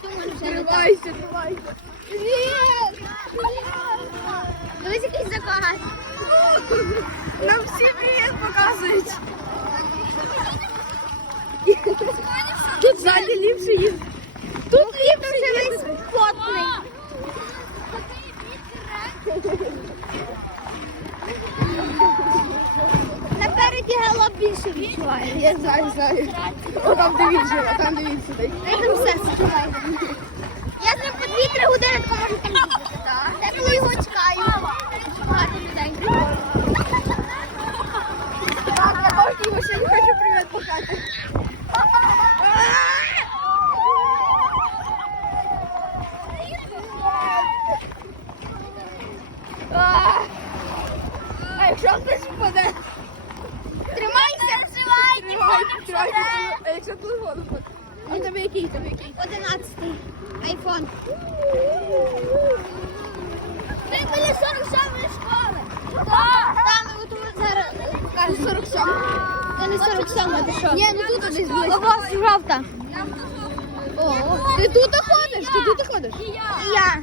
Тривайся, тривайся. Дивись якийсь заказ. Нам всі привіт показують. Тут ззаді ліпше їм. Тут ліпше весь потний. Галоп більше відчуває. Я знаю, знаю. О, там де він живе, там де він сидить. Я там все відчуваю. Я з ним по 2-3 години можу там їздити. Я коли його чекаю. Багато людей. Так, я кожній машині хочу привіт показати. А якщо хтось впаде? А якщо тут воду впаде? А у який? У який? 11 айфон. Ти біля 47 школи. Там от тут зараз покажу 47. Це не 47, ти що? Ні, ну тут десь близько. Ого, жовта. Ти тут ходиш? Ти тут ходиш? Я.